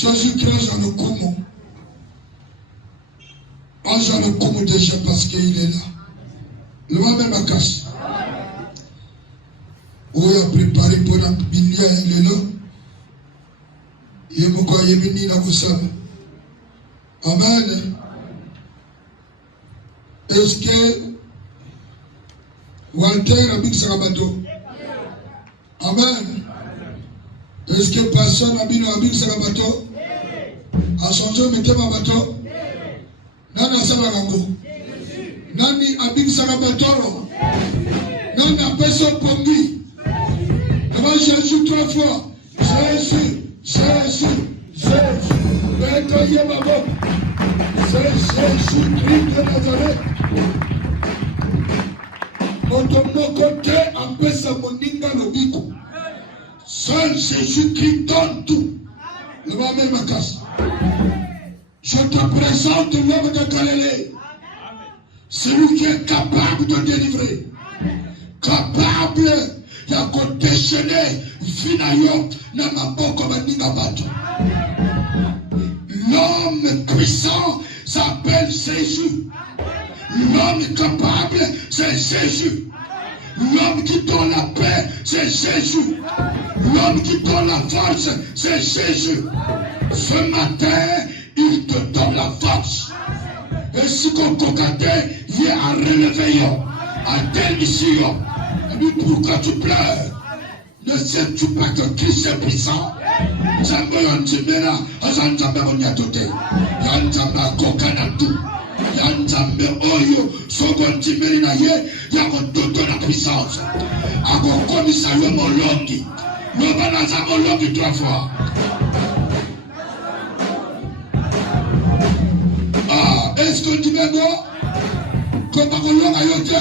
Jésus-Christ dans le Koumou. Dans le Koumou déjà parce qu'il est là. Le roi même à casse. On a préparé pour un billet, il est là. Il me croit, il est venu là, vous savez. Amen. Est-ce que Walter a mis sur un bateau? Amen. Est-ce que personne a mis sur un bateau? A changé, mettez ma bateau. Nani a ça la Nani a mis sur un bateau. Nani a personne pour lui. Devant Jésus 3 fois. Jésus, Jésus, Jésus. Mettez ma botte. C'est Jésus-Christ de Nazareth. Côté, en pesa moninga lobiko. Seul Jésus-Christ donne tout. Le va même à casse. Je te présente l'homme de Galilée. Celui qui est capable de délivrer. Capable de déchaîner finayo na maboko maninga bato. L'homme puissant s'appelle Jésus. L'homme capable, c'est Jésus. L'homme qui donne la paix, c'est Jésus. L'homme qui donne la force, c'est Jésus. Ce matin, il te donne la force. Et si qu'on cocate, il est à relever, à démission. Pourquoi tu pleures? Ne sais-tu pas que Christ est puissant? Jambe yantimera, azanjambe onyatote. Yanjamba kokanatu. Yanjambe oyo, sogontimeri na ye, yakototo la puissance. Akokomisa yo molongi. Lobanaza molongi 3 fois. Ah, est-ce que tu me vois? Comme on yote,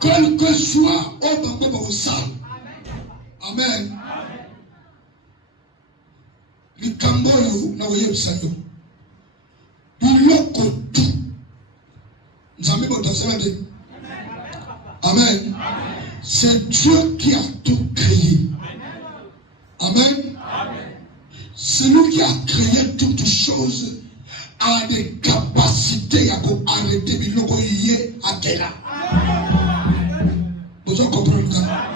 quel que soit au sang. Amen. Likamboyo na woye bisanyo. Biloko tu. Nzambe botasabade. Amen. C'est Dieu qui a tout créé. Amen. C'est lui qui a créé toutes choses a des capacités à arrêter biloko yé à tela. Vous en comprenez ça?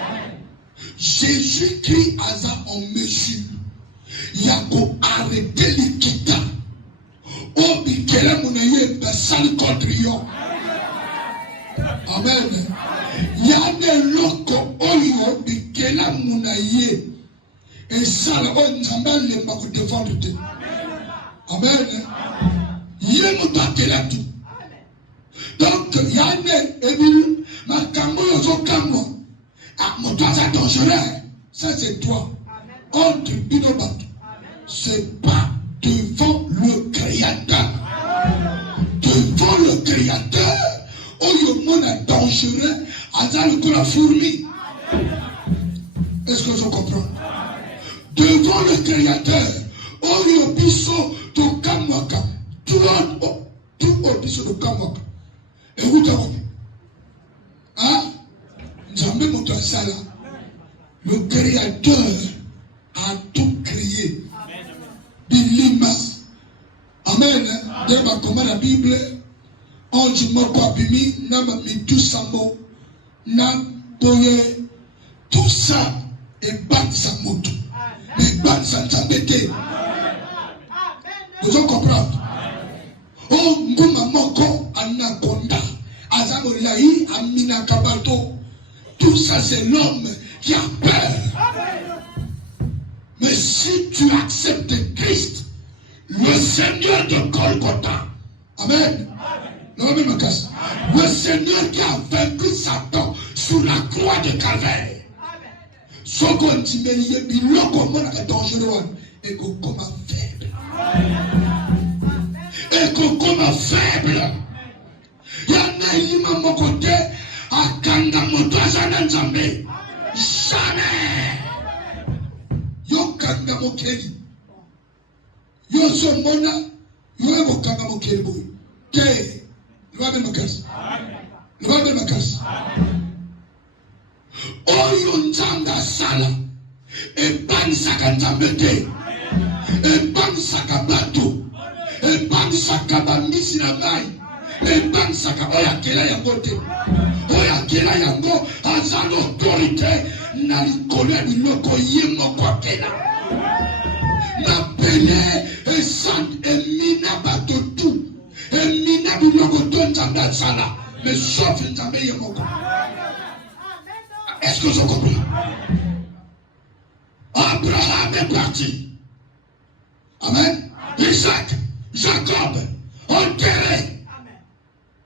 Jésus-Christ a en mesure. Il y a arrêter l'équité. Oh, Bikela Mounaye, Bessal Kodrion. Amen. Il y a des locaux, oh, Bikela Mounaye. Et ça, on s'en les marques de défendre. Amen. Il y a un tout. Donc, il y a des ma camo, camo. Ah, mon toit, c'est dangereux. Ça, c'est toi. Contre Binobat. C'est pas devant le Créateur. Devant le Créateur, oh, le monde est dangereux. Azal pour la fourmi. Est-ce que je comprends? Devant le Créateur, oh, le biseau de Kamaka. Tout au biseau de Kamaka. Et où t'as vu? Hein? Jamais mon ça là. Le Créateur a tout créé. Bilima. Amen. Dès comment la Bible, ange moko abimi, nama mitu sambo, na boye, tout ça est ban sa moto. Mais ban sa nzambete. Vous en comprenez? Oh, nguma moko anakonda. Azamo lahi amina kabato. Tout ça, c'est l'homme qui a peur. Mais si tu acceptes Christ, le Seigneur de Golgotha, Amen. Le Seigneur qui a vaincu Satan sur la croix de Calvaire. Ce qu'on dit, il y a un dangereux et qu'on comme faible. Et qu'on comme faible. Il y en a qui m'ont mon côté. Akanda motoazana nzambe jamais yo kanga mokeli yo somona yo ebo kanga mokeli boy te lwabe makasi lwabe makasi oyo nzanga sala e banisaka nzambe te e ebanisaka oyo akela yango te. Oyo akela yango aza na autorité na likolo ya biloko ye moko akela. Mabele emina bato tu, emina biloko to nzambe asala, mais sauf nzambe ye moko. Est-ce que vous comprenez? Abraham est parti. Amen. Isaac, Jacob, enterré.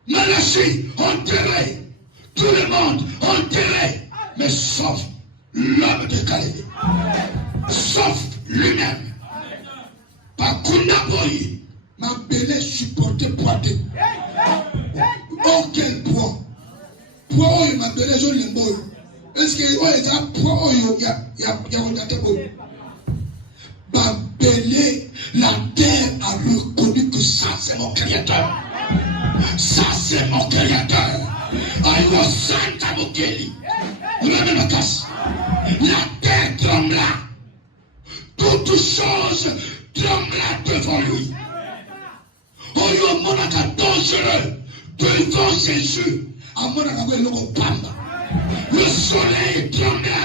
Malachie, enterré. Tout le monde, enterré. Mais sauf l'homme de Calais. Sauf lui-même. Bakuna boy. Ma belle supporté poité. Oh quel poids. Poids ma belle je l'aime. Est-ce que vous avez un poids il y a regardé beau. Ma belle, la terre a reconnu que ça c'est mon créateur. Ça c'est mon créateur. I was Santa Mokeli. Vous l'avez ma casse. La terre trembla. Toutes choses trembla devant lui. Oh yo monaka dangereux devant Jésus. À monaka le pamba. Le soleil trembla.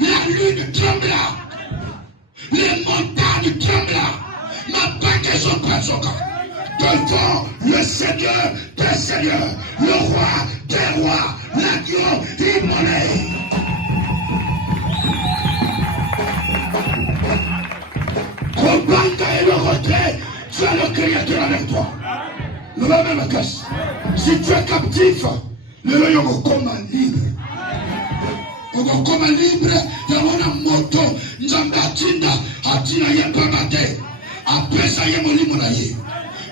La lune trembla. Les montagnes trembla. Ma bagaison pazoka. Devant le Seigneur des seigneurs, le roi des rois, l'agneau immolé. Combat et le retrait, tu as le créateur avec toi. Le même casse. Si tu es captif, le lion comme libre. Comme libre, il y a une moto, Nzambatinda, Atina Yepamate, après ça y est mon limonaye.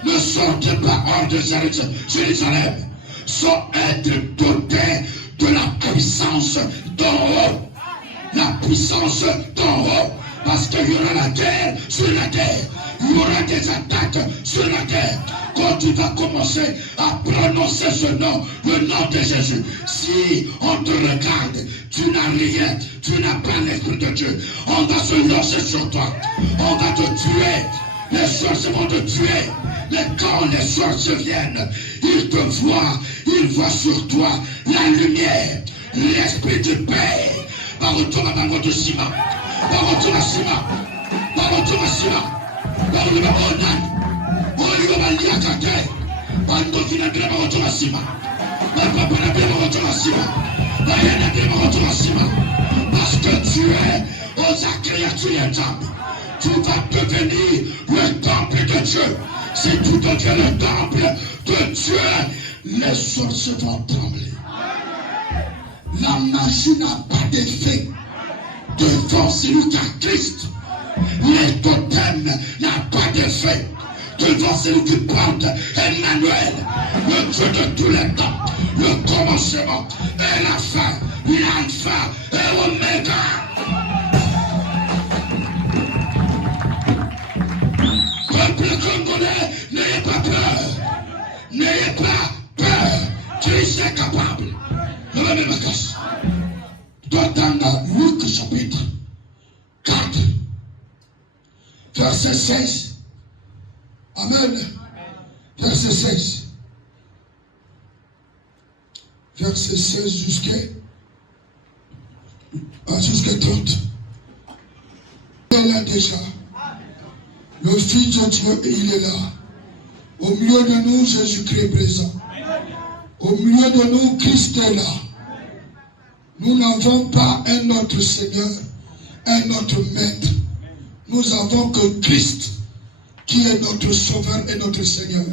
Ne sortez pas hors de Jérusalem sans être doté de la puissance d'en haut. La puissance d'en haut. Parce qu'il y aura la guerre sur la terre. Il y aura des attaques sur la terre. Quand tu vas commencer à prononcer ce nom, le nom de Jésus, si on te regarde, tu n'as rien, tu n'as pas l'Esprit de Dieu, on va se lancer sur toi. On va te tuer. Les sorciers vont te tuer. Mais quand les sorciers viennent, ils te voient, ils voient sur toi la lumière, l'esprit de paix. Par retour à votre ciment, par retour à ciment, par retour à ciment, par retour à onan, par retour à liakate, par retour à ciment, par retour à ciment, par retour à ciment, parce que tu es aux créatures tu vas devenir le temple de Dieu. Si tu deviens le temple de Dieu, les sorciers vont trembler. La magie n'a pas d'effet devant celui qui a Christ. Les totems n'ont pas d'effet devant celui qui porte Emmanuel, le Dieu de tous les temps, le commencement et la fin, l'alpha et l'oméga. Peuple congolais, n'ayez pas peur. N'ayez pas peur. Christ est capable. Le même casse. Dans Luc chapitre 4, verset 16. Amen. Verset 16. Verset 16 jusqu'à 30. Il est là déjà. Le Fils de Dieu, il est là. Au milieu de nous, Jésus-Christ est présent. Au milieu de nous, Christ est là. Nous n'avons pas un autre Seigneur, un autre Maître. Nous avons que Christ, qui est notre Sauveur et notre Seigneur.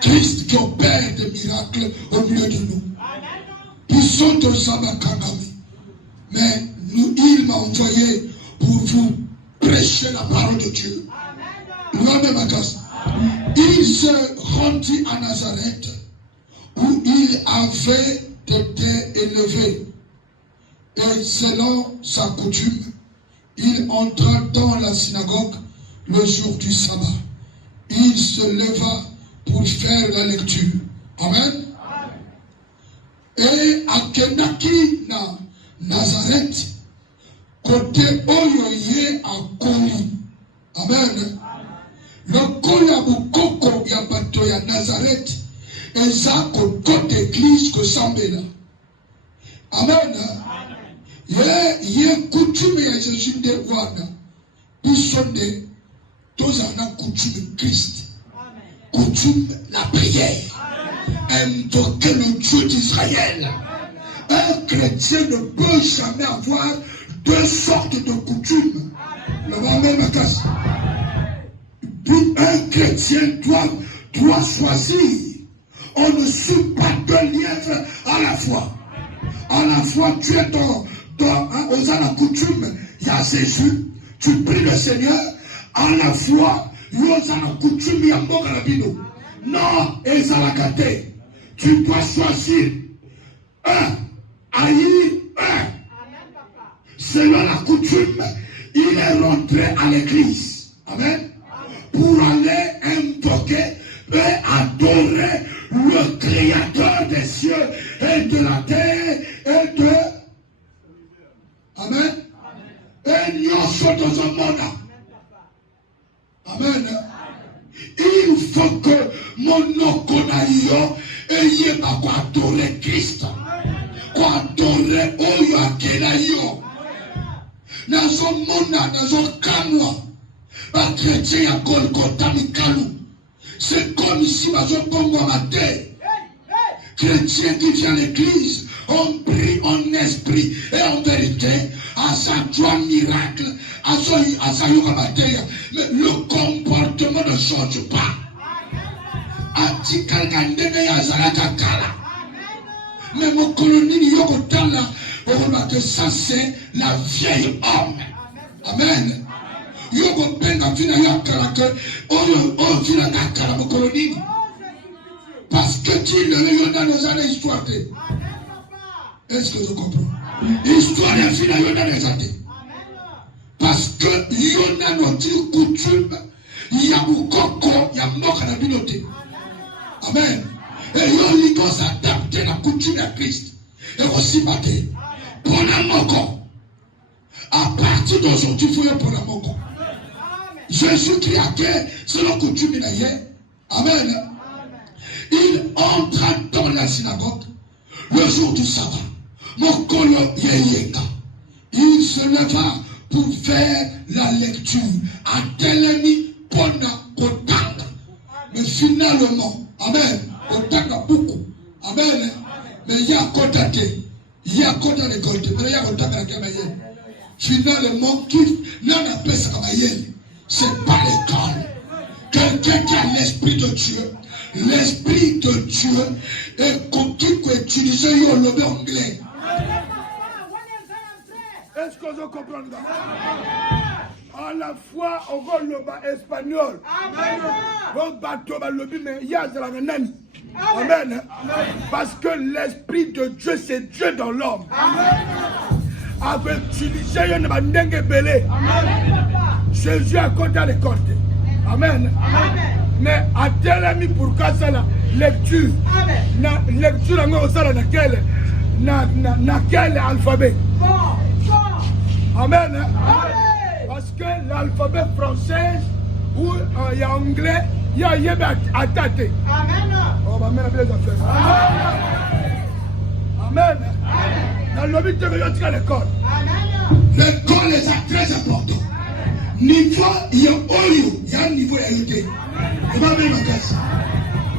Christ qui opère des miracles au milieu de nous. Puissons de Zabakangami. Mais il m'a envoyé pour vous prêcher la parole de Dieu. Il se rendit à Nazareth où il avait été élevé. Et selon sa coutume, il entra dans la synagogue le jour du sabbat. Il se leva pour faire la lecture. Amen. Et à Kenaki na Nazareth, côté Oyoye à Koli. Amen. Le Kola Bukoko ya bato ya Nazareth, eza côté église que sambela. Amen. Ye coutume ya Jésus de wana. Bisonde tous en coutume Christ. Coutume la prière. Invoquer le Dieu d'Israël. Un chrétien ne peut jamais avoir deux sortes de coutumes. Un chrétien doit choisir. On ne suit pas deux lièvres à la fois. À la fois, tu es aux la coutume, il y a Jésus, tu pries le Seigneur. À la fois, il y a la coutume, il y a Mogarabino. Non, Ezalakate. Tu dois choisir un. Haïr un. Selon la coutume, il est rentré à l'église. Amen. Pour aller invoquer et adorer le Créateur des cieux et de la terre et de... Amen. Et nous sommes dans un monde. Amen. Il faut que mon okonaïo eye ba kwa adorer Christ. Kwa adorer oyo akelayo. Nazo mona, nazo kamwa. Ba chrétien ya Golgotha mikalu. C'est comme ici, bazo bongo matin. Chrétien qui vient à l'église, on prie en esprit et en vérité, à sa joie miracle, à sa yoga matin. Mais le comportement ne change pas. Mais mon colonie, ça c'est la vieille homme. Amen. Parce que tu le dans nos années histoire. Est-ce que je comprends? Histoire est fille dans les années. Parce que il y a notre coutume, il y a beaucoup, il y a beaucoup de communauté. Amen. Et il y a s'adapter la coutume à Christ. Et aussi battre. Pour la moko. À partir d'aujourd'hui, il faut y pour la moko. Jésus-Christ a fait selon coutume il y a. Amen. Il entra dans la synagogue le jour du sabbat. Mokolo yeyenga. Il se leva pour faire la lecture. À Telemi Pona Kotanga. Mais finalement, Amen. Kotanga beaucoup. Amen. Mais il y a Kotate. Il y a Kota de Kote. Mais il y a Kotanga Kamaye. Finalement, qui n'en a pas ça Kamaye. C'est pas l'école. Quelqu'un qui a l'esprit de Dieu. L'esprit de Dieu est qui peut utiliser le anglais. Est-ce que vous comprenez? À la fois, on va le espagnol. On va le lobby, mais il y a de la même. Amen. Parce que l'esprit de Dieu, c'est Dieu dans l'homme. Avec utiliser une bandenge belé. Jésus a compté les comptes. Amen. Mais à tel ami pour casser la lecture. La lecture dans quel alphabet? Amen. Parce que l'alphabet français ou il y a anglais, il y a yéba à tâter. On va mettre les affaires. Amen. Dans le but de l'école. L'école est très important. Niveau, il y a un niveau élevé. Il va bien ma casse.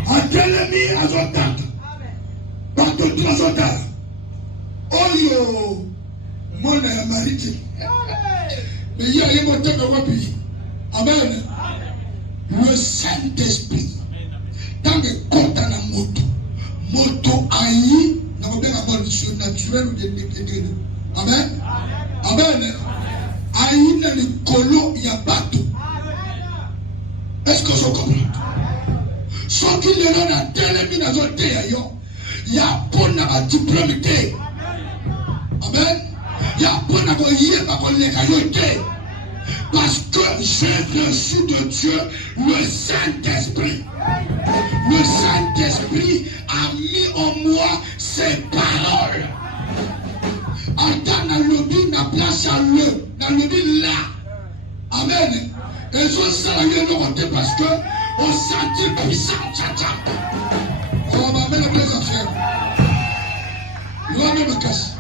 À quel ami à son temps? Par contre, à son temps. Oyo, mon maritime. Mais il y a un moteur de mon pays. Amen. Le Saint-Esprit. Dans le compte à la moto. Moto aïe, n'a pas bien avoir le surnaturel ou des métiers. Amen. Amen. Aïe, dans le colo, il y a bateau. Est-ce que je comprends? Ce qui est là, tel ami dans un thé, il y a pour la diplôme. Amen. Il y a pour la yé, parce que j'ai reçu de Dieu le Saint-Esprit. Le Saint-Esprit a mis en moi ses paroles. Attends, dans le but, la place à le, dans le but là. Amen. Et je sais la parce que on sentit puissant. On va mettre les affaires. Nous allons me casser.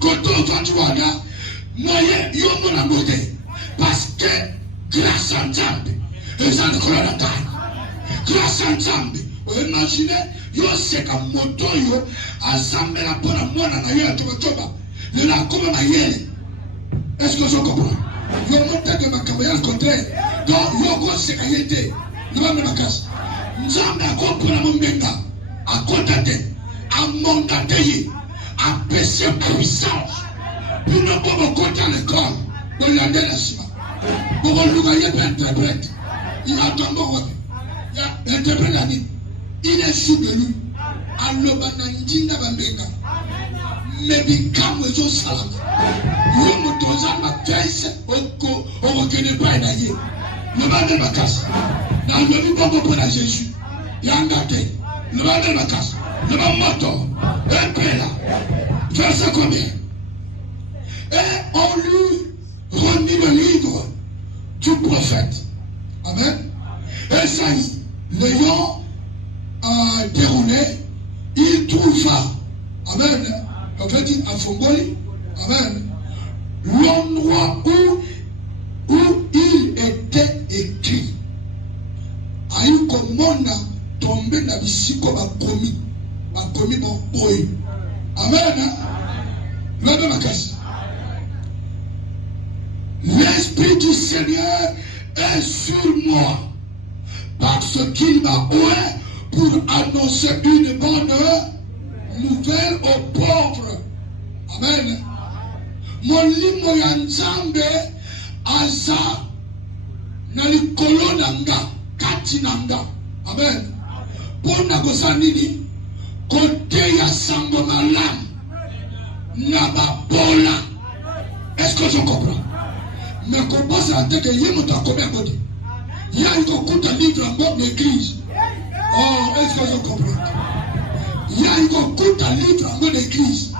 Quand on va tu vois là, moyen, il y a mon amour. Parce que grâce à Dieu, ils ont croire la taille. Grâce à Dieu, vous imaginez, yo c'est comme moto yo, ensemble la bonne moine na yo to choba. Le la comme ma yele. Est-ce que je comprends? Yo monte que ma caméra contraire. Donc yo ko c'est kayete. Nous va me casse. Nzambe akopona mombenga. Akotate. Amontate. A péché puissance. Pour ne pas me compter l'école. Pour la délaissement. Pour le loyer peut interprète. Il a tombé au il a interprété la vie. Il est sous de lui. Alors, Banandina Bambenga. Mais Bikam Zo Salam. Vous me donnez ma caisse. On ne reconnaît pas d'ailleurs. Le bas de ma casse. Dans le vie pour la Jésus. Il y a un gâté. Le bas de ma casse. Le bas moto. Un peu là. Verset combien? Et on lui remit le livre du prophète. Amen. Et ça y est, l'ayant déroulé, il trouva, amen, en fait, à Fongoli, amen, l'endroit où il était écrit. A eu comme on a tombé dans le psycho, ma commis mon boy. Amen. Le même casse. L'Esprit du Seigneur est sur moi, parce qu'il m'a oué pour annoncer une bonne nouvelle aux pauvres. Amen. Mon limo ya nzambe aza na likolo nanga kati nanga. Amen. Pona kosanini kote ya sango malamu na babola. Est-ce que je comprends? Mais comment ça fait que yémo ta combien de côté? Il y a un livre en mode d'église. Oh, est-ce que je comprends? Il y a un livre en mode d'église.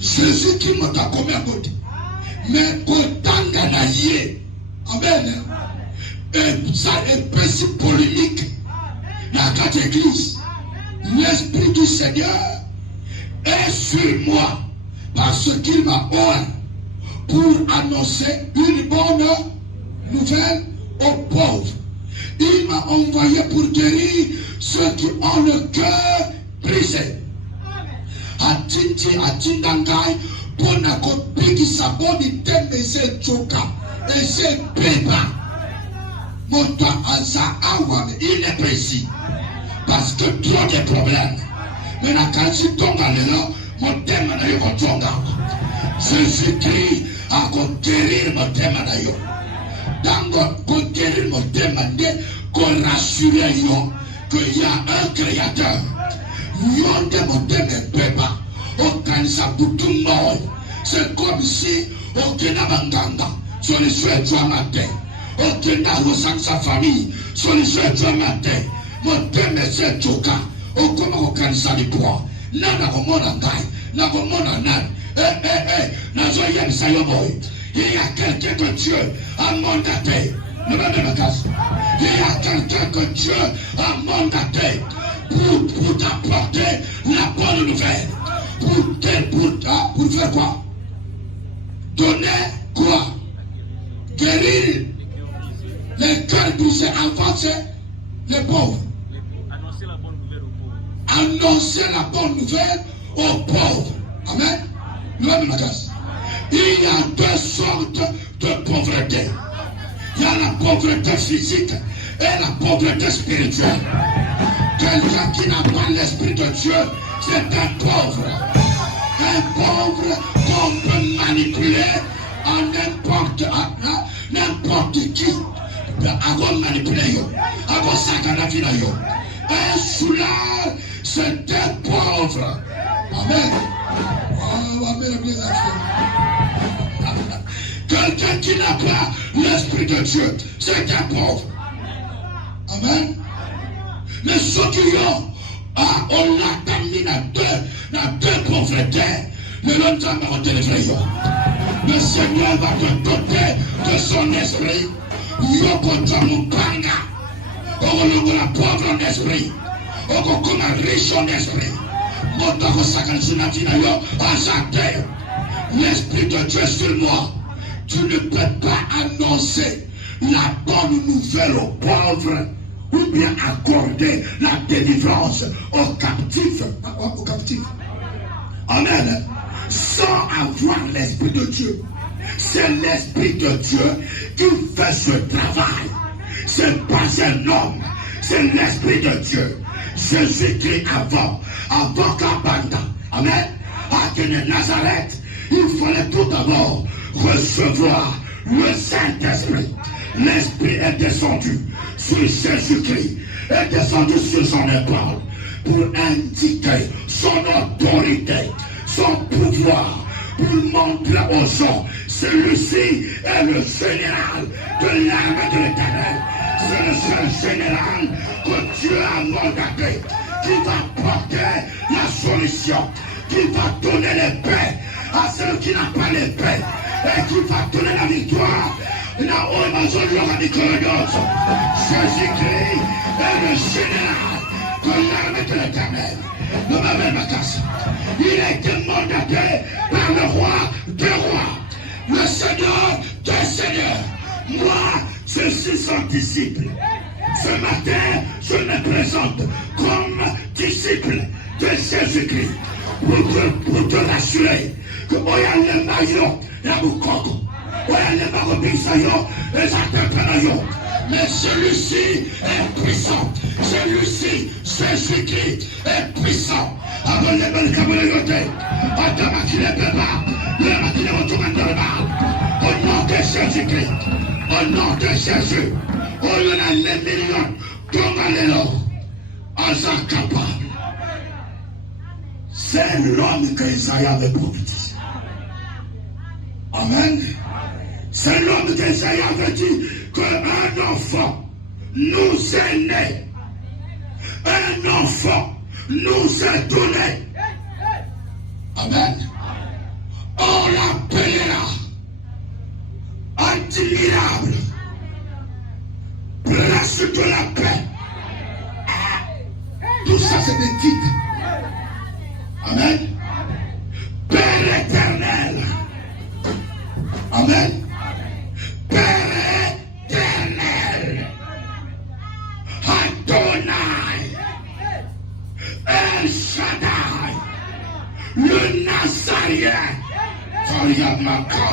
Jésus qui m'a combien de côté? Mais autant d'anaïe. Amen. Et ça est principe polémique. La quatre églises. L'Esprit du Seigneur est sur moi parce qu'il m'a oint pour annoncer une bonne nouvelle aux pauvres. Il m'a envoyé pour guérir ceux qui ont le cœur brisé. Atinti atindangai pona kopiki saboni temese choka et c'est pépa. Monta asa awa, il est précis parce que trop de problèmes. Mais la kansi tonga lelo mon thème na yo tonga. Jésus-Christ a guérir mon thème na yo. Dango guérir mon thème qu'on rassure yo qu'il y a un créateur. Yon de mon thème pépa. Aucun saboutou mort. C'est comme si aucun abandanga sur les souhaits de matin. Aucun arrosant sa famille sur les souhaits de matin. Mon thème c'est choka. Aucun sa de poids. Nana komona ngai. Nana komona nan. Nazoyem sayoboy. Il y a quelqu'un que Dieu a mandaté. Ne me mets pas casse. Il y a quelqu'un que Dieu a mandaté pour t'apporter la bonne nouvelle. Pour faire quoi? Donner quoi? Guérir les cœurs brisés, avancer les pauvres. Annoncer la bonne nouvelle aux pauvres. Annoncer la bonne nouvelle aux pauvres. Amen. Il y a deux sortes de pauvreté. Il y a la pauvreté physique et la pauvreté spirituelle. Quelqu'un qui n'a pas l'Esprit de Dieu, c'est un pauvre. Un pauvre qu'on peut manipuler en n'importe qui. Avant manipuler, avant ça la vie. Un soulard, c'est un pauvre. Amen. Oh, amen. Quelqu'un qui n'a pas l'Esprit de Dieu, c'est un pauvre. Amen. Mais ceux qui ont, on l'a amené dans deux pauvretés, le lendemain va te lever. Le Seigneur va te doter de son esprit. Yoko Tomupanga. On la pauvre en esprit. okokoma riche en esprit. Motoko sakansinati yo azate. L'esprit de Dieu sur moi. Tu ne peux pas annoncer la bonne nouvelle aux pauvres ou bien accorder la délivrance aux captifs. Amen. Sans avoir l'esprit de Dieu. C'est l'esprit de Dieu qui fait ce travail. C'est pas un homme, c'est l'esprit de Dieu. Jésus-Christ avant Kabanda. Amen. À Nazareth, il fallait tout d'abord recevoir le Saint-Esprit. L'Esprit est descendu sur Jésus-Christ, est descendu sur son épaule pour indiquer son autorité, son pouvoir, pour montrer aux gens, celui-ci est le général de l'armée de l'Éternel. C'est le seul général que Dieu a mandaté, qui va porter la solution, qui va donner les paix à celui qui n'a pas les paix, et qui va donner la victoire. Jésus-Christ est le général de l'armée de l'Éternel. Il a été mandaté par le roi des rois, le Seigneur des seigneurs. Moi, je suis son disciple. Ce matin, je me présente comme disciple de Jésus-Christ pour te rassurer que Oyale Mayo, la Bukoko, Oyale Marobisayo, les entrepreneurs. Mais celui-ci est puissant. Celui-ci, Jésus-Christ, est puissant. Avant les belles cabriolettes, au nom de Jésus-Christ, au nom de Jésus, on a les millions d'hommes en sont capables. C'est l'homme que Isaïe avait prophétisé. Amen. C'est l'homme que Isaïe avait dit qu'un enfant nous est né. Un enfant nous est donné. Amen. On l'appellera admirable, prince de la paix. Tout ça, c'est des titres. Amen. Père éternel. Amen. Père éternel. Adonai. El Shaddai. Le Nazarien. Kaliamaka.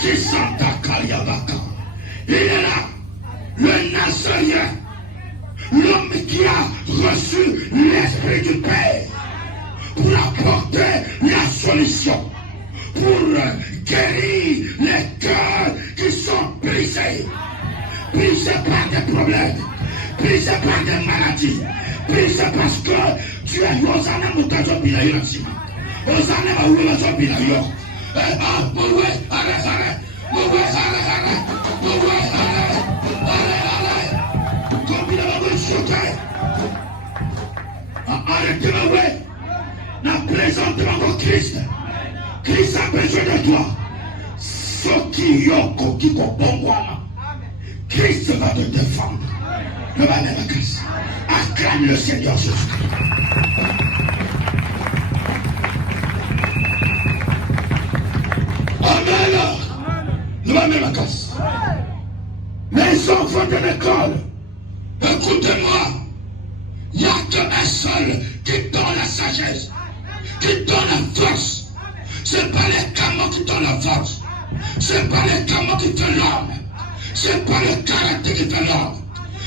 Qui sont à Kaliamaka. Il est là. Le Nazarien. L'homme qui a reçu l'Esprit du Père pour apporter la solution, pour guérir les cœurs qui sont brisés par des problèmes, brisés par des maladies, brisés parce que tu es Hosanna Mutajo Bilayo Sima, Hosanna Mutajo Bilayo. Arrêtez-moi, n'a présentement Christ. Christ a besoin de toi. Ce qui yoko qui comprend, Christ va te défendre. Ne va pas Christ. Acclame le Seigneur Jésus. Amen. Ne va pas Christ. Les enfants de l'école, écoutez-moi. Il n'y a qu'un seul qui donne la sagesse, qui donne la force. Ce n'est pas les camons qui donnent la force. Ce n'est pas les camons qui font l'homme. Ce n'est pas le caractère qui fait l'homme.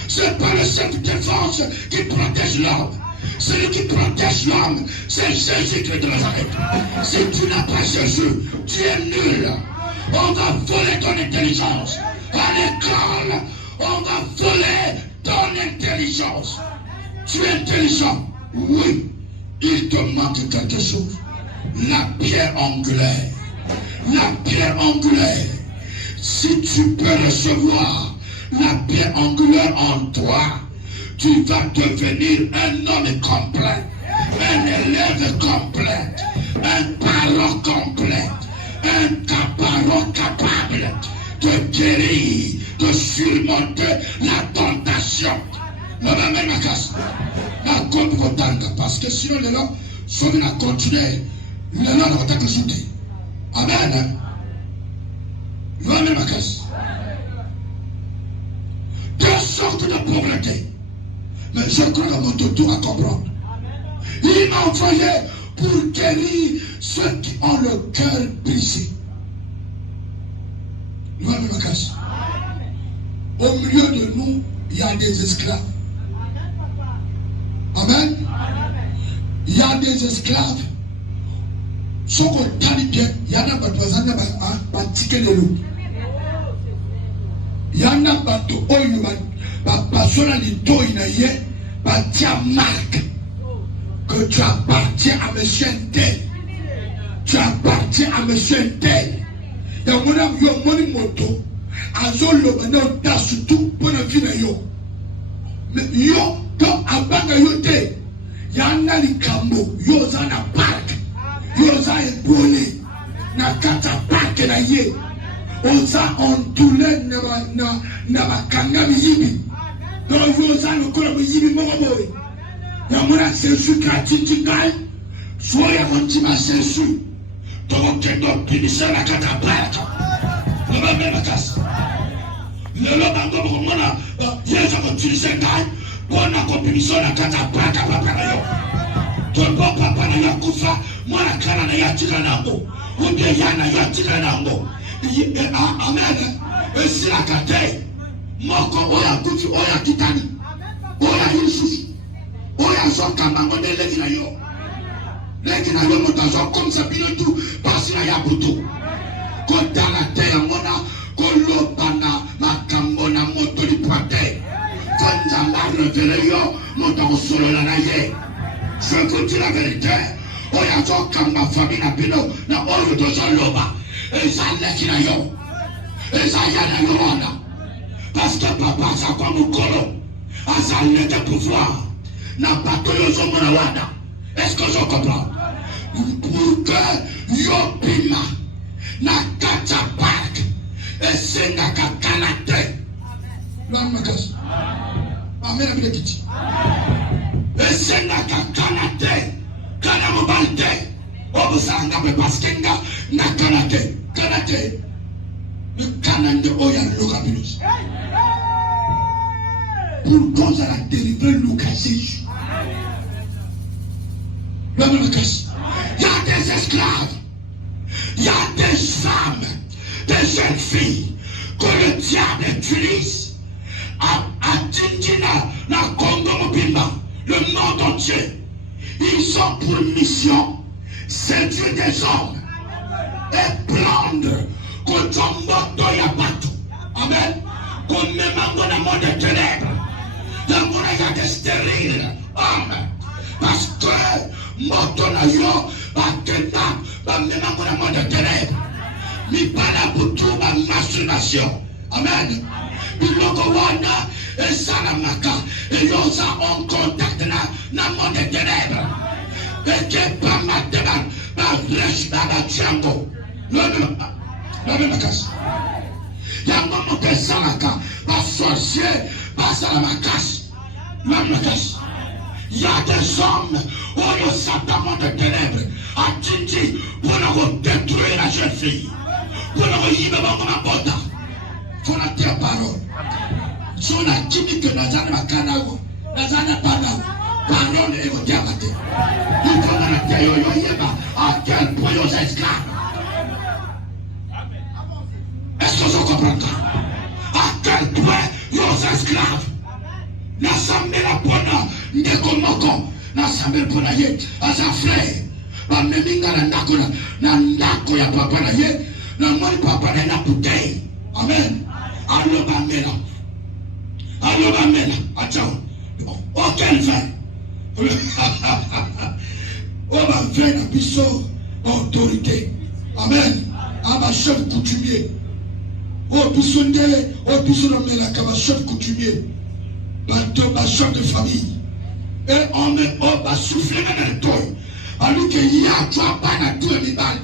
Ce n'est pas le self-défense qui protège l'homme. Celui qui protège l'homme, c'est Jésus-Christ de Nazareth. Si tu n'as pas Jésus, tu es nul. On va voler ton intelligence. À l'école, on va voler ton intelligence. Tu es intelligent, oui, il te manque quelque chose. La pierre angulaire. La pierre angulaire. Si tu peux recevoir la pierre angulaire en toi, tu vas devenir un homme complet, un élève complet, un parent complet, un parent capable de guérir, de surmonter la tentation. Moi-même, ma casse. Ma compte pour parce que sinon, les gens sont venus à continuer. Les gens n'ont pas ajouté. Amen. Moi-même, ma casse. Deux sortes de pauvreté. Mais je crois que mon tour à comprendre. Il m'a envoyé pour guérir ceux qui ont le cœur brisé. Moi-même, ma casse. Au milieu de nous, il y a des esclaves. Amen. Il y a des esclaves. Ce qu'on t'a bien, il y en a pas ticket de l'eau. Il y en a pas de marque que tu appartiens à monsieur tel. Tu appartiens à monsieur tel. Il y a mon moto. Azolo maintenant t'as surtout pour la vie de yo. Mais yo quand abanga yo te, yana likambo yo za na park, yo za ebole na kata park na ye. Oza ontule na bakanga biyibi. Donc yo za lokola biyibi moko boy. Ya mona sensu kratiti kai. Soya ontima sensu. Donc kendo pinisa na kata park. On va même casse. Le lobango pour moi, il y a un utilisé pour la compétition à Katapaka Papanayo. Ton bon papa n'a pas moi la cana n'a tiré ou bien Yana Yatiranamo. Amen. Et si la cate, Moko Oya Kutu Oya Titani, Oya Yusus, Oya Zokama, on est Leginayo. Leginayo Motazo comme ça, bien tout, parce qu'il y a Boutou. Quand dans la terre, mona, kolobana, makambona, motoli pointe. Quand dans la révélation, montant solo la naye. Je vous dis la vérité. Oya zoka ma famille na pino, na oyo doza loba. Et ça leki na yo. Et ça yana yo wana. Parce que papa sa kwa mukolo. Asa leke pouvoir. Na bato yo zomona wana. Est-ce que je comprends? Pour que yo pima. Na kata park esenga kakana te l'homme makas amen avec kiti esenga kakana te kana mobalte obusanga be baskenga na kana te le canande oya lokabilus pour cause à la délivrer Lucas l'homme makas il y a des esclaves. Il y a des femmes, des jeunes filles que le diable utilise à Tindina, na Congo Mobimba, le monde entier. Ils ont pour mission séduire des hommes et prendre contre Moto Yabatou. Amen. Comme même dans le monde des ténèbres. Il y a des stériles hommes. Parce que Moto Nayo, Bakenda, même dans le monde des ténèbres. Mi bala butu ba masturbation. Amen. Biloko wana et salamaka et yosa en contact na monde des ténèbres. Et que pas maintenant ba rech ba tiango. Non makas. Ya maman que salaka ba sorcier ba salamakas. Non makas. Il y a des hommes où le Satan monde des ténèbres a dit pour détruire la jeune fille. Pour y va ma bota. Pour la terre parole. Sur la chimique que Nazana Makanao, Nazana Panao, parole et vous diabaté. Nous prenons la terre yoyeba à quel point vous êtes esclaves. Est-ce que vous comprenez? À quel point vous êtes esclaves. N'assemblez la bonne, n'économoko, n'assemblez pour la yé, à sa frère. Ma méminga na ndako ya papa na ye. Na moni papa na bouteille. Amen. Allo bamela. Attends. Aucun vin. On va faire la biseau autorité. Amen. À ma chef coutumier. Au bisonde, au bisonde la kaba chef coutumier. Ma chef de famille. Et on met au bas souffler dans le toit. Alors que y a toi pas na tout le bal.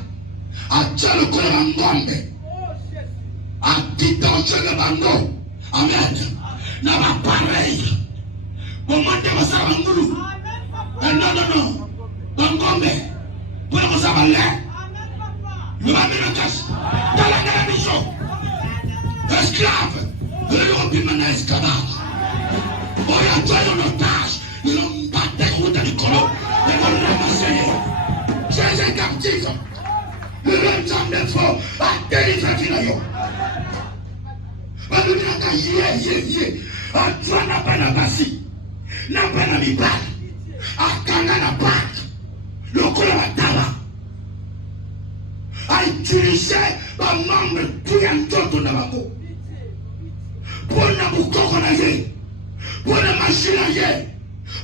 A tia le corps en ngombe. A dit dans le bango. Amen. N'a pas pareil. Bomande basala ngulu. Non. Bangombe. Pour que ça va l'air. Le Mamelakas. Dans la mission. Esclave. Le Robimana esclavage. On a tué en otage. Ils l'ont battu contre le colon. Ils l'ont ramassé. C'est un captif. Le même temps de faux. A délivré Finayo. Mamelakas, yé. A tué n'a pas la bassi. N'a pas la mibale. A kanga la batte. Le colon a tala. A utilisé un membre tout un toto dans la peau. Pour la boucle na ye, pour la machine na ye,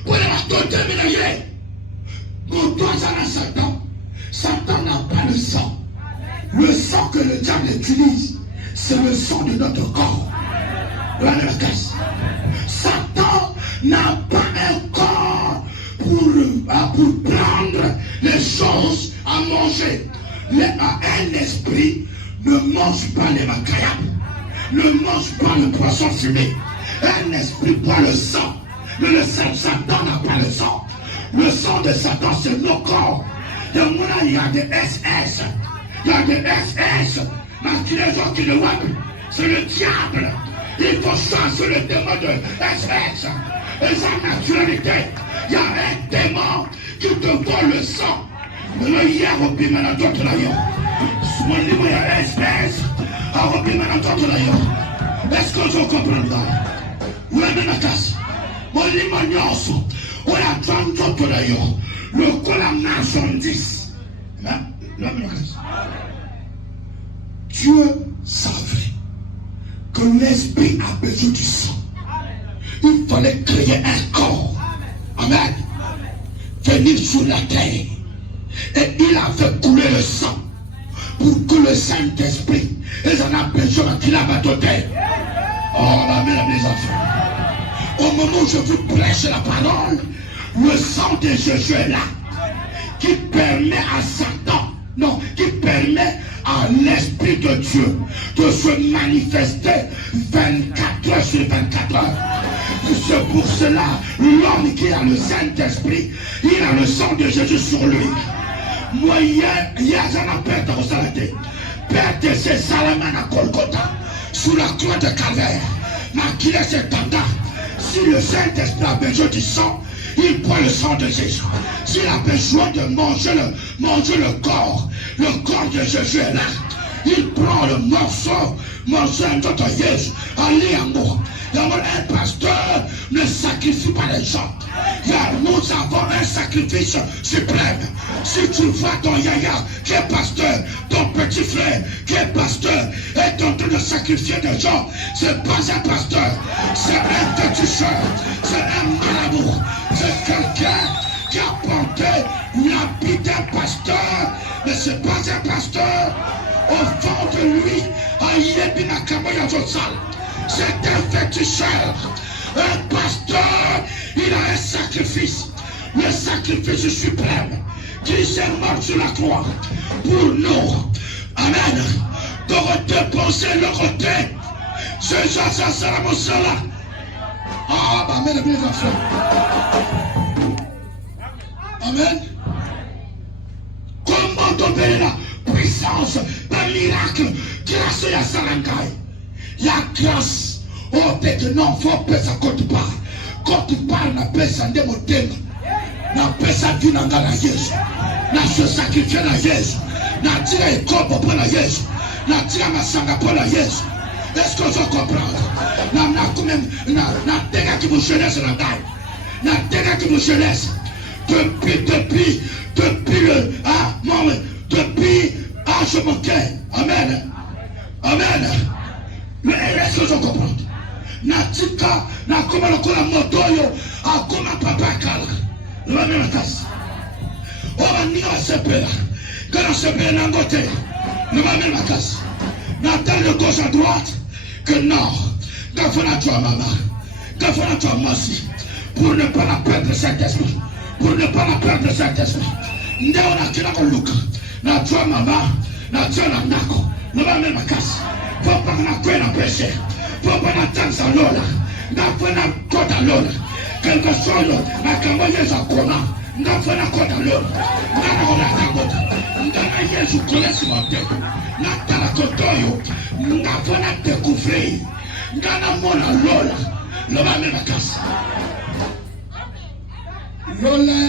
pour la totem na ye. Pour toi, ça n'a Satan. Satan n'a pas le sang. Le sang que le diable utilise, c'est le sang de notre corps. Satan n'a pas un corps pour prendre les choses à manger. Un esprit ne mange pas les macailles. Ne mange pas le poisson fumé. Un esprit boit le sang. Mais le sang de Satan n'a pas le sang. Le sang de Satan, c'est nos corps. Il y a des SS. Il y a des SS. Mais les gens qui le voient, c'est le diable. Il faut chasser le démon de SS. Et sa naturalité. Il y a un démon qui te vole le sang. Le hier au piment d'autres d'ailleurs. Mon livre il y a espèce. Au piment d'autres d'ailleurs. Est-ce que je comprends là? Où est la casse? Mon livre nyonso. On a 30 d'autres d'ailleurs. Le colonne marchandise. Là, Dieu savait que l'esprit a besoin du sang. Il fallait créer un corps. Amen. Venir sur la terre. Et il a fait couler le sang pour que le Saint-Esprit, ils en a besoin qu'il a bâtonné. Oh, mes enfants. Au moment où je vous prêche la parole, le sang de Jésus est là, qui permet à Satan, non, qui permet à l'Esprit de Dieu de se manifester 24 heures sur 24 heures. C'est pour cela, l'homme qui a le Saint-Esprit, il a le sang de Jésus sur lui. Moi, il y a un père de Rosalate. Père de ces Salaman à Golgotha, sous la croix de Calvaire. Mais qu'il est cet standard. Si le Saint-Esprit a besoin du sang, il prend le sang de Jésus. S'il a besoin de manger le corps de Jésus est là. Il prend le morceau de Jésus. Allez à moi. Un pasteur ne sacrifie pas les gens. Nous avons un sacrifice suprême. Si tu vois ton yaya qui est pasteur, ton petit frère qui est pasteur, est en train de sacrifier des gens, c'est pas un pasteur, c'est un féticheur, c'est un marabout, c'est quelqu'un qui a porté l'habit d'un pasteur, mais c'est pas un pasteur. Au fond de lui, c'est un féticheur. Un pasteur, il a un sacrifice, le sacrifice suprême, qui s'est mort sur la croix pour nous. Amen. De penser le côté. C'est ça, la monsala. Ah, amen, mes enfants. Amen. Comment tomber la puissance d'un miracle grâce à Salangai? Il y a grâce. Oh, peut-être non, faut appeler ça quand tu parles. Quand tu parles, on appelle ça des mots d'âme. On appelle ça vie dans la Jésus. On se sacrifie à Jésus. On tire les corps pour la Jésus. On tire ma sang pour la Jésus. Est-ce que je comprends? On a des gars qui vous jeunesse dans la taille. On a des gars qui vous jeunesse. Depuis le. Ah, mon. Depuis. Ah, je me tais. Amen. Amen. Mais est-ce que je comprends? Natika, nakoma nakola motoyo, akoma papa kala. Lwana nakasi. Oba niwa sepela. Kana sepela nangote. Lwana nakasi. N'attends de gauche à droite que non. Gafona toi maman. Gafona toi merci. Pour ne pas la perdre cet esprit. Pour ne pas la perdre cet esprit. Ndeo na kila koluka. Na toi maman. Na toi na nako. Lwana nakasi. Faut pas qu'on a péché. Faut pas attendre ça lola. N'a pas na kota lola. quelque chose makambo yesu akona ngafana kona lo ngana ora ngota ngana yesu kolesi mote na tala kotoyo ngafana découvrir ngana mona lola loba me makasa lola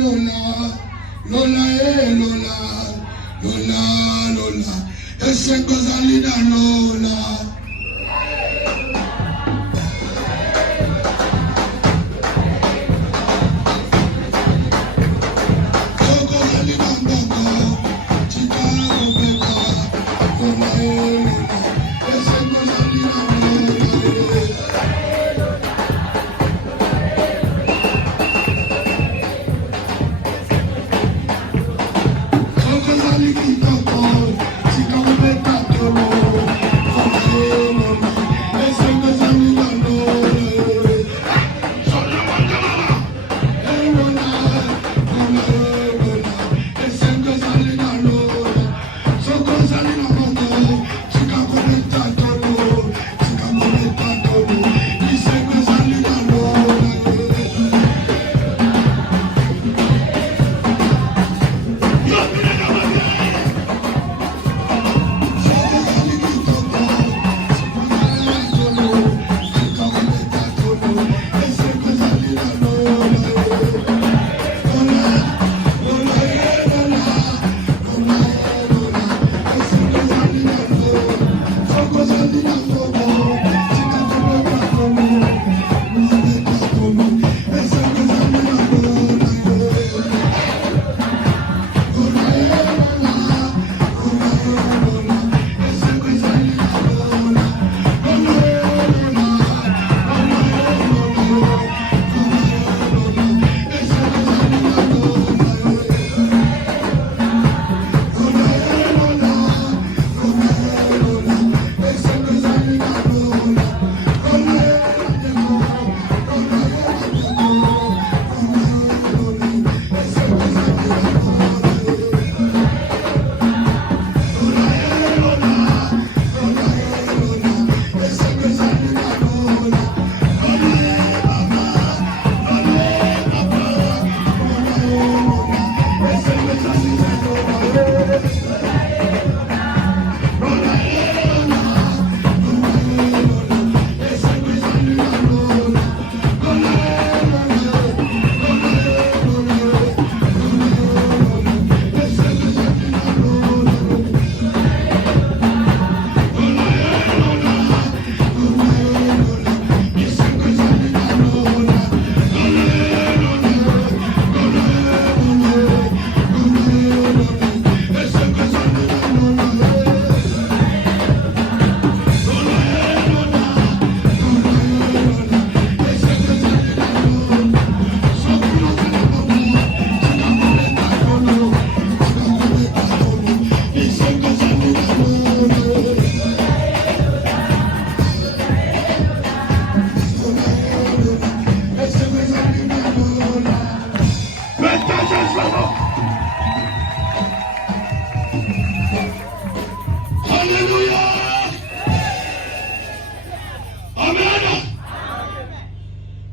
lola lola lola lola lola esengo zalina lola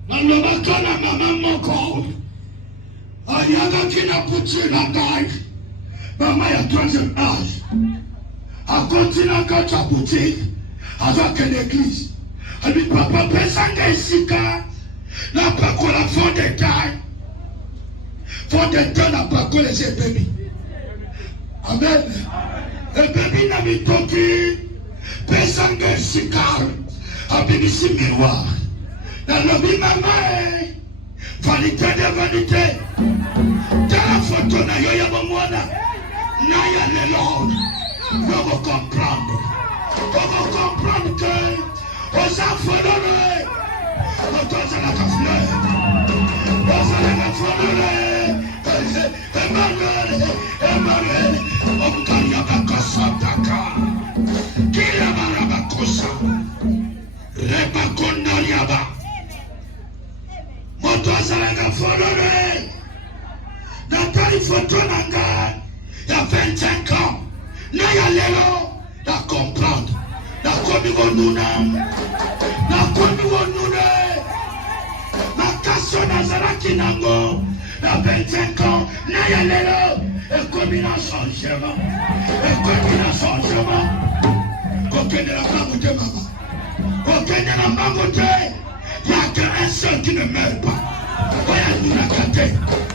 Alobakana mama moko. Ayaga kina puti na dai. Mama ya troisième âge. A continue quand tu as boutique. Avec l'église. Elle dit papa pesanga isika. La pako la fond de taille. Fond de taille la pako les bébés. Amen. Le bébé n'a mis toki. Pesanga isika. Abibisi miroir. Dans le vie maman, vanité de vanité. Dans la photo na yo ya bomwana, na ya lelo, vous vous comprendre. Vous comprendre que aux enfants aux deux à la fleur, aux à la fleur, Emmanuel, Omkaya Bakasataka, Kila Marabakosa, Rebakondariaba. Moto azalaka folole natali photo nanga ya 25 ans na ya lelo na comprendre na komi wonuna makasi tension nazalaki nango à 25 ans na ya lelo ekomi na changement kokende na mbango te mama kokende na mbango te y'a qu'un seul qui ne meurt pas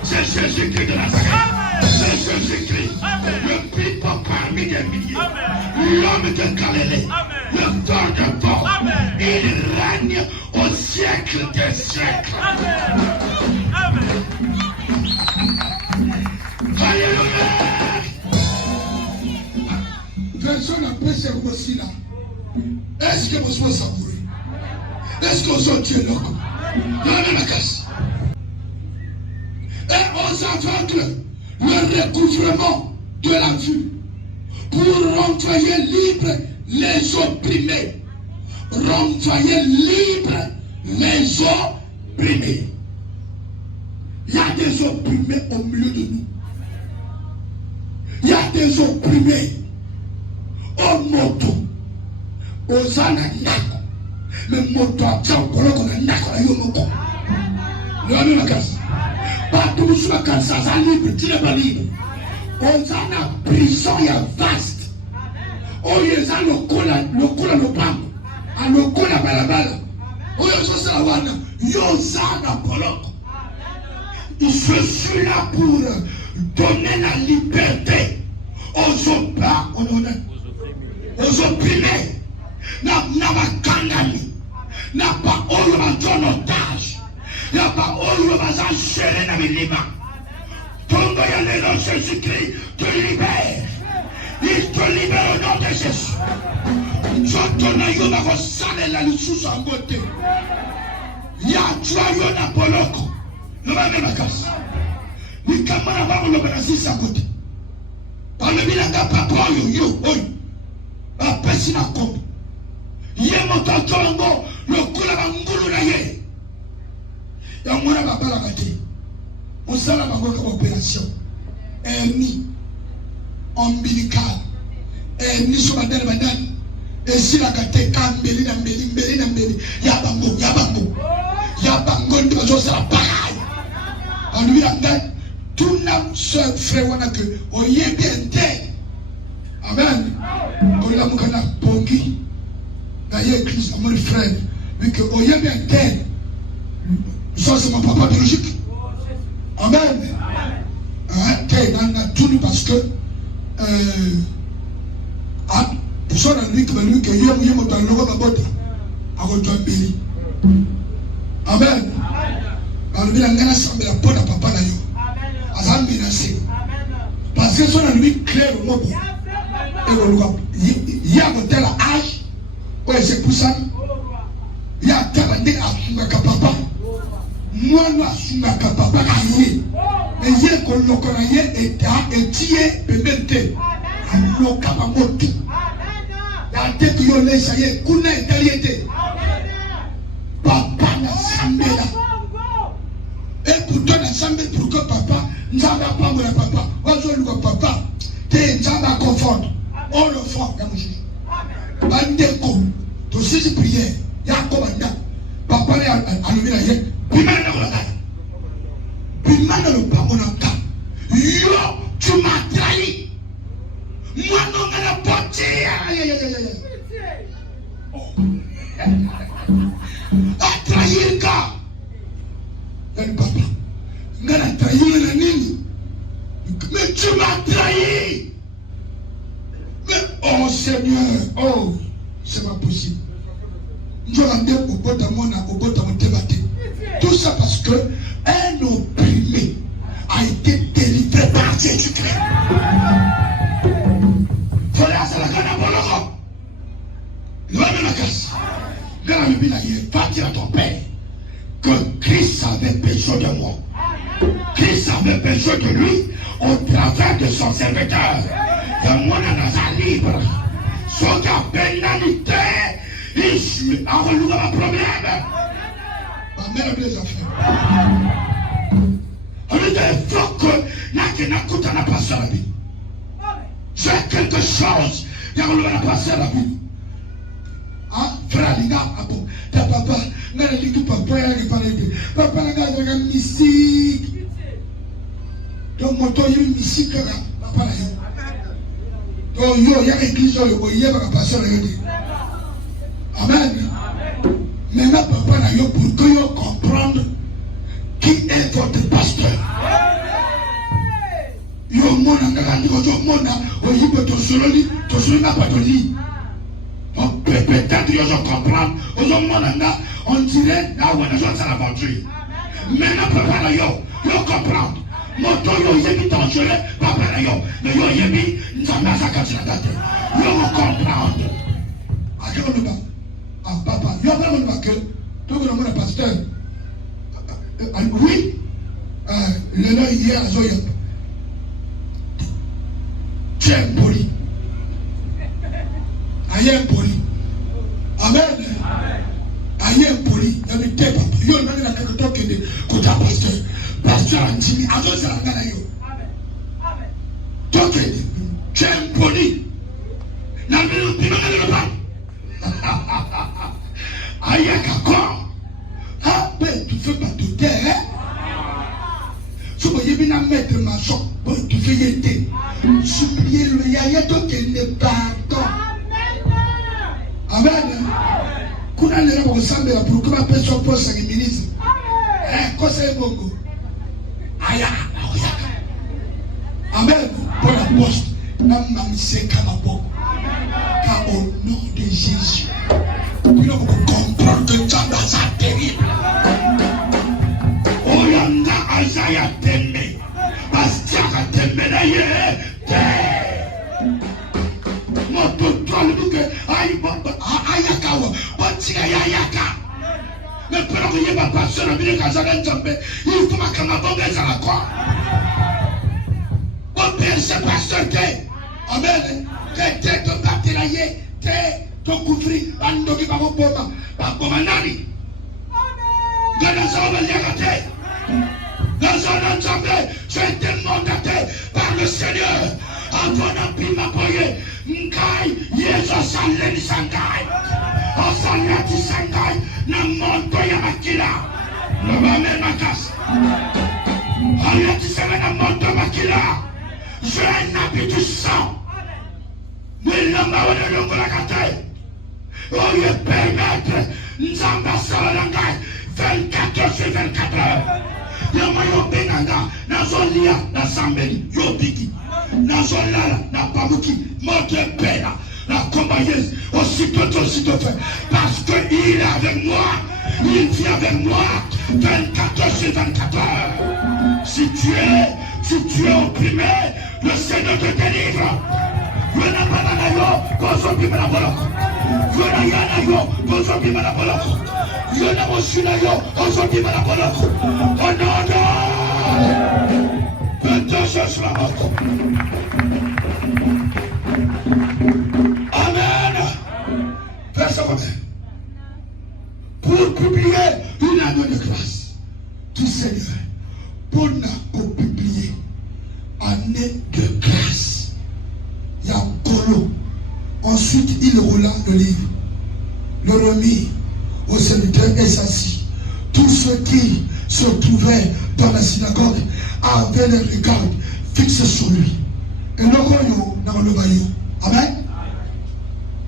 c'est Jésus-Christ de Nazareth. C'est Jésus-Christ, le plus beau parmi les milliers, l'homme de Galilée, le fort de fort. Il règne au siècle des siècles. Alléluia. Personne après ce aussi là. Est-ce que vous êtes savouré? Est-ce que vous êtes Dieu là? Non, la casse. Et aux aveugles, le recouvrement de la vue pour renvoyer libre les opprimés. Renvoyer libre les opprimés. Il y a des opprimés au milieu de nous. Il y a des opprimés au moto, aux ananako. Le moto a fait un colloque de nako. Le casse. Pas tout sur la cancer, ça libre, tu n'es pas libre. On a la prison, il y a vaste. On y a le cola, le banque, le cola balabala. On y a ça, la wana, yozana poloko. Je suis là pour donner la liberté aux opprimés. N'a pas kangani, n'a pas en otage. Il n'y a pas où va s'enchaîner dans mes limas. Ton nom Jésus-Christ te libère. Il te libère au nom de Jésus. J'entends la rosane la lusus en beauté. Il y a joyeux d'Apoloko. Le va même à casse. Il y a un peu de racisme à côté. Par le bilan papa, yo, a personne à compte. Il y a mon tonton, le couleur na ye. Ya mwana babala kate osala bango ka opération hernie ombilical hernie sur badani esila kate kambeli na mbeli ya bango ndi bazo sala pareil on lui a dit tout n'a seul frère wana que oyebi ente amen ola mukana pongi na ye église mon frère mais que oyebi ente. Ça c'est mon papa biologique. Amen. Tout parce que pour lui que il y a mon dans le robot à Rotombeli. Amen. Alors il a gagné ça mais la bonne à papa là yo. Azam binase. Parce que son lui clair au mot. Et il y a un tel âge où c'est pour ça. Il y a tel âge à papa. Moi, je suis un papa qui mais il y a un colloquien et qui est pémenté. Il y a un capamote. Il y a un qui est laissé. Kuna est aliété. Papa n'a jamais là. Et pourtant, n'a jamais pour que papa, nous n'avons pas mon papa. On joue le papa. T'es jamais confort. On le fait dans le juge. Bandeko. Tout ce qui prière. Il y a un commandant. Papa est allumé la gueule. Bimana le pamonaka. Yo, tu m'as trahi. Moi non à la portée. A trahi le gars. Le papa. N'a trahi le nini. Mais tu m'as trahi. Mais oh Seigneur, oh, c'est pas possible. Nous allons au bout de mon débatté. Tout ça parce que un opprimé a été délivré par Jésus-Christ. Voilà, c'est la canne. Le va de la casse. Dans la Bible, il va dire à ton père que Christ avait besoin de moi. Christ avait besoin de lui au travers de son serviteur. Et moi, on a libre. Son pénalité. Il suit à relever un problème. Ma mère des affaires. On dit il faut que n'a pas ça la vie. C'est quelque chose. Il y a relevé la passer la vie. Hein? Frère, il y a ta papa, n'a pas dit que papa est parlé. Papa n'a pas dit musique. Donc, mon tour, il y a une musique là. Papa là. Donc, il y a une église là, il y a un pasteur là. Amen. Maintenant, papa là, pour que vous compreniez qui est votre pasteur. Yo mona ngakandi ko mona oyibo to sololi na patoli. Peut-être que je comprends. On dirait là où on est à l'aventure. Maintenant, papa là yo comprendre. Moto yo yebi dangereux, papa là yo. Mais yo yebi nzamba sa katinata. Yo comprendre. Akelo ah papa, yo pas mon que tout le monde pasteur. Oui. Le nom hier à Zoya. Tiens poli. Aïe poli. Amen. Aïe poli. Il y a des papa. Yo on a la quelque chose que côté pasteur. Pasteur Antini. Avant ça la gana yo. Amen. Donc tiens poli. Na minu pino na pas. Aïe kako. Ah ben tu fais pas douter hein. Si vous voyez bien mettre ma choc, tu fais y être. Supplier le yaya to qu'il ne pardon. Amen. Kuna lera kwa sambe la pour que ma personne pose 5 minutes. Conseil bongo. Aya. Amen. Pour la poste, nam c'est kamabo. Car au nom de Jésus, nous devons comprendre que Dieu dans sa terrible. Oyanga Azaya Teme, Bastiaka Teme na ye. Moto tolu que aïe ayakawa, botiga yayaka. Mais pour que y ait pas personne à venir quand ça vient tomber, il faut que ma bonne à la croix. Mon père c'est pasteur t'es. Amen. T'es ton parti là yé, t'es ton couvri, andogi ba boma nani. Amen. Dans un liagate. Dans un ensemble, j'ai été mandaté par le Seigneur. Avant d'appuyer ma poye, Nkai, Yeso Saleni Sankai. O Salati Sankai, Namonto Yamakila. Nobame Makas. Alati Semena Monto Makila. Je n'habite du sang. Mais l'homme a donné le Golakate. On lui permettre, Nzamba Salangai, 24 heures sur 24 heures. Yamayo Benanga, Nazolia, Nasambeli, Yobiki, Nazolala, Napamuki, Mote Pena, la combayeuse, aussitôt fait. Parce qu'il est avec moi, il vit avec moi, 24 heures sur 24 heures. Si tu es opprimé, le Seigneur te délivre. Yona Pananayo, Gozobi Malaboloko. Yona Yanayo, Gozobi Malaboloko. Yona Mosunayo, Gozobi Malaboloko. Oh non, que Dieu cherche la mort. Amen. Verset 1. Pour publier une année de grâce, tout Seigneur, pour nous publier année de grâce. Il y a Golo. Ensuite, il roula le livre, le remit au serviteur et s'assit. Tous ceux qui se trouvaient dans la synagogue avaient les regards fixés sur lui. Et le royaume dans le bayou. Amen.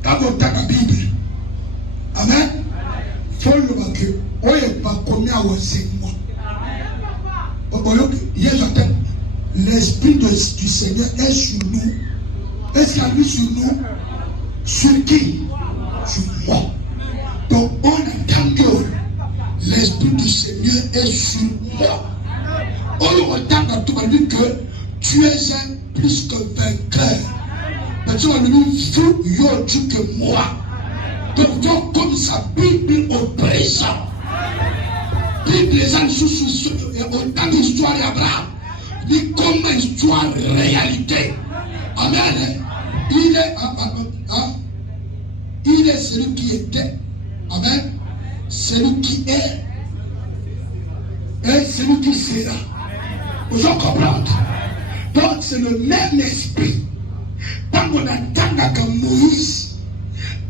Quand on t'a la Bible. Amen. Il faut le voir que on n'est pas commis à enseignement. L'esprit du Seigneur est sur nous. Est-ce qu'il y a lui sur nous? Sur qui? Sur moi. Donc on entend que l'esprit du Seigneur est sur moi. On entend quand tout le monde que tu es un plus que vainqueur. Mais tu vas lui dire que moi. Donc comme sa Bible au présent. Bible les gens autant d'histoire d'Abraham. Dit comme une histoire réalité. Amen. Il est celui qui était. Amen. Celui qui est. Et celui qui sera. Vous comprenez? Donc c'est le même esprit. Tant qu'on attend que Moïse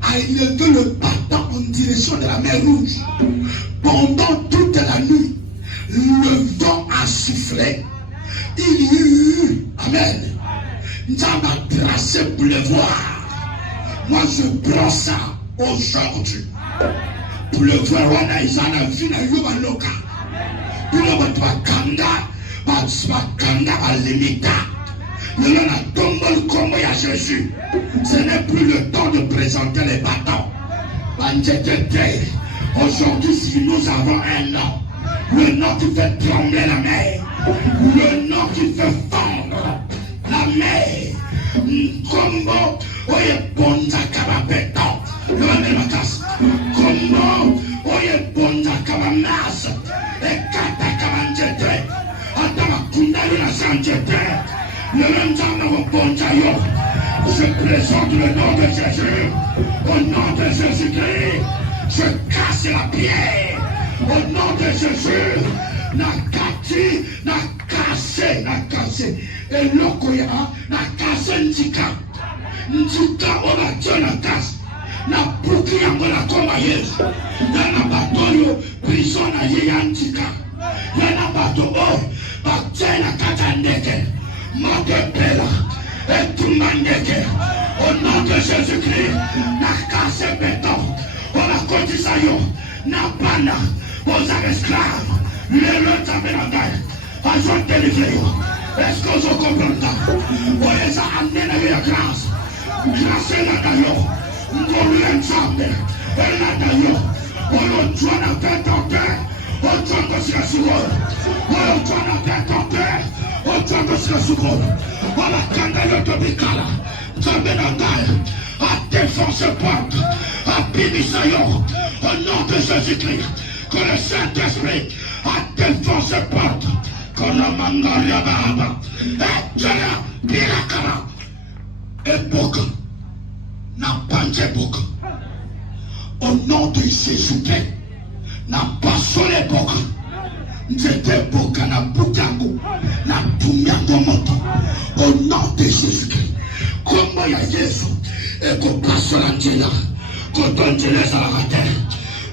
a élevé le bâton en direction de la mer Rouge. Pendant toute la nuit, le vent a soufflé. Il y eut, amen, nous avons tracé pleuvoir. Moi je prends ça aujourd'hui. Pleuvoir, on a vu na yuba loka. Pleuvoir, tu vas kanda, à limita. Le nom a tombé comme à Jésus. Ce n'est plus le temps de présenter les bâtons. Aujourd'hui, si nous avons un nom, le nom qui fait trembler la mer, le nom qui fait fondre la mer, Combo, oye bonza kababeto, le nom de ma casse, Combo, oye bonza kabamas, et kata kabanjete, atama kundalu na sanjete, le même temps de bonza yo. Je présente le nom de Jésus, au nom de Jésus-Christ, je casse la pierre, au nom de Jésus, na cassé, et l'okoya, na cassé ntika oba tio na casse, na puki yango na koma Yesu, na bato prison na ye ya ntika, na bato batie na kata ndeke, madepela, et tout mandeke, au nom de Jésus-Christ, na cassé béton, on a conduit ça yo, na bana, aux esclaves, les lots d'aménagage, à joie de délivrer. Est-ce que vous comprenez ça? Vous les a amenés dans la grâce. Grâce est là d'ailleurs. Nous lui ensemble. Elle là d'ailleurs. On a joué à la tête en terre. On doit se la seconde. On a joué à la tête en terre. On doit se la seconde. On a canté le tobicala. D'aménagage. À défoncer porte. À Bimisayon. Au nom de Jésus-Christ. Que le Saint-Esprit a défoncé porte. Que le mangaria baba. Et que la pirakara. Époque. N'a pas d'époque. Au nom de Jésus-Christ. N'a pas son époque. N'était époque na butango. Na tumiango moto. Au nom de Jésus-Christ. Comme il y a Jésus. Et qu'on passe la télé. Quand on te laisse à la terre.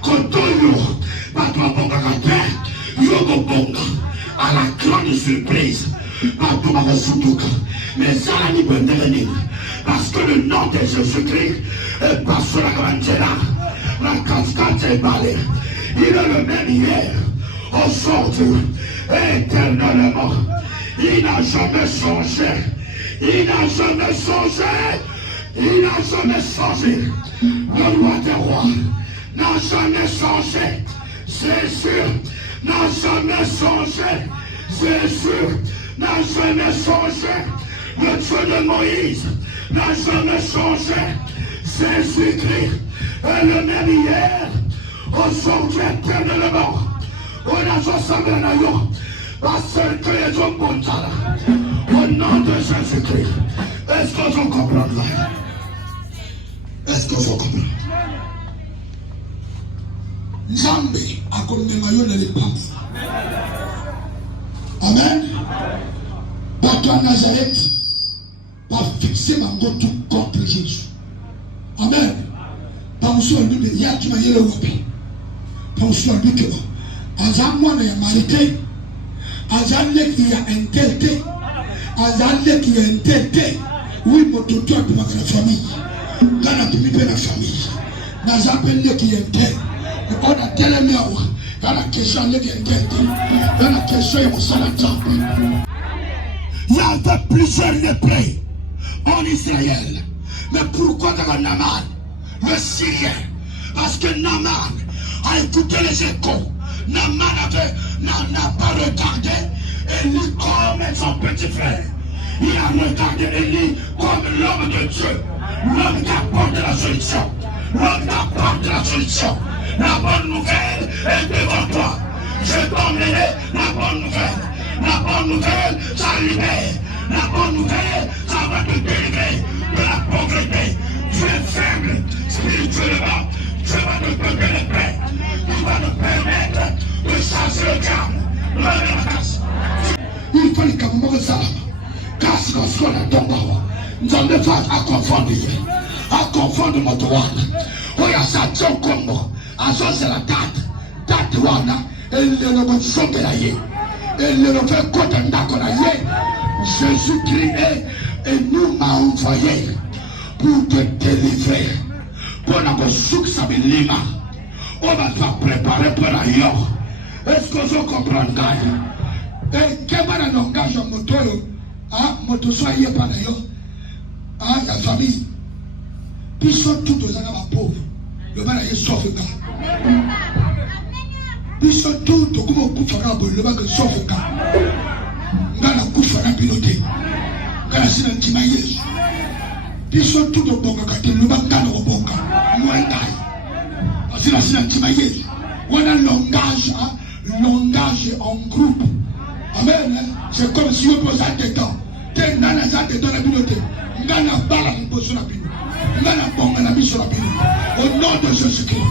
Quand on lourd. À la grande surprise, mais ça parce que le nom de Jésus-Christ est pas sur la grande la cascade est balée. Il est le même hier, aujourd'hui, éternellement. Il n'a jamais changé. Il n'a jamais changé. Il n'a jamais changé. Le roi des rois n'a jamais changé. C'est sûr, n'a jamais changé. C'est sûr, n'a jamais changé. Le Dieu de Moïse n'a jamais changé. Jésus-Christ est le même hier, aujourd'hui, éternellement. On a ensemble un aïon, parce que les hommes vont là. Au nom de Jésus-Christ, est-ce que vous comprenez? Est-ce que vous comprenez? Nzambe akomema yo na lipanzi. Amen. Bato à Nazareth va fixer ma gotu contre Jésus. Amen. Pamusu albi de ya tuma yele wapi. Pamusu albi ke azamwa na ya marité. Azale qui a intelté. Azale qui a intelté. Oui, mon toto a pour la famille. Quand on a mis la famille. Nazapelle qui a intelté. On a tellement dans la question de l'intérêt, dans la question de mon il y avait plusieurs lépreux en Israël. Mais pourquoi dans Naaman, le Syrien? Parce que Naaman a écouté les échos. Naaman n'a pas regardé Élie comme son petit frère. Il a regardé Élie comme l'homme de Dieu, l'homme qui apporte la solution, l'homme qui apporte la solution. La bonne nouvelle est devant toi. Je t'emmène la bonne nouvelle. La bonne nouvelle, ça libère. La bonne nouvelle, ça va te délivrer de la pauvreté. Tu es faible spirituellement. Dieu va te donner le paix. Il va te permettre de chasser le diable. Il faut que vous me sachiez. Casse qu'on soit la tombe. Nous allons faire à confondre. À confondre mon droit. Oui, à ça, Dieu comme moi. azozela tate wana elelo bosokela ye elelo fe kota ndako na ye. Jésus-Christ et nous m'a envoyé pour te délivrer. Pour la souxa bilima. On va te préparer pour la yo. Est-ce que vous comprenez? Et quel est le langage de moto? Ah, moto soit yé par yo. Ah, la famille. Puis sont tous aux amis pauvres. Le mal est sauf gars. Puis sont tous au coup au coup favorable. Le mal est sauf gars. Ngana kufa na pilote. Ngana sina ntima Yesu. Biso tout au bonga kate lubanga no bonga. Mwengai. Asina sina ntima Yesu. Wana langage en groupe. Amen. C'est comme si on posait dedans. T'es nana za dedans la pilote. Ngana bala mposo na pilote. Ngana bonga na biso la pilote. Au nom de Jésus-Christ.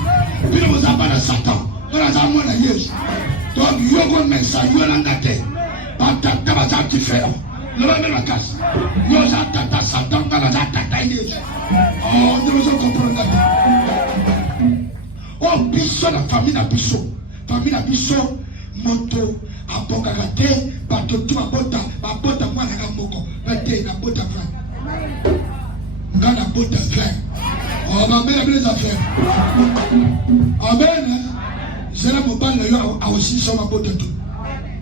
Puis nous avons Satan. Ngana za mwana Yesu. Donc yoko mensa yona ngate. Tata va ça différent. Le même la casse. Nous avons tata Satan dans la tata Yesu. Oh, nous devons comprendre. Oh, biso la famille na biso. Famille na biso moto abongaka te bato tu babota mwana ka moko bate na bota frère. Ngana bota frère. Oh, ma mère a bien les affaires. Amen. C'est la mobile yo a aussi son bota tout.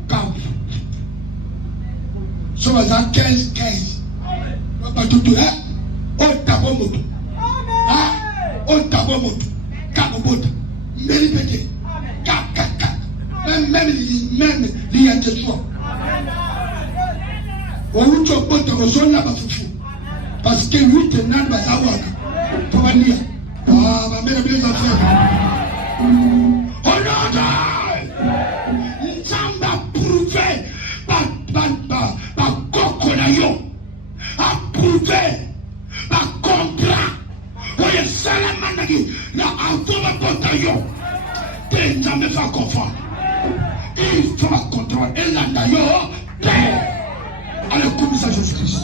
Quand so was at 15. But to her, oh tabomoto. Ah, oh tabomoto. Kabobota. Many petit. Kaka. Même l'y a de soi. On ucho bota ozona bafufu. Parce que lui tenan bazawana. Pour venir. Ah, ma mère bien affaire. Oh non! Nzamba prouvé. Approuvé par contrat. Oye salamanagi la avoma potayo. T'es jamais va confondre. Il faut la contrôle. Et là d'ailleurs, allez, comme ça Jésus-Christ.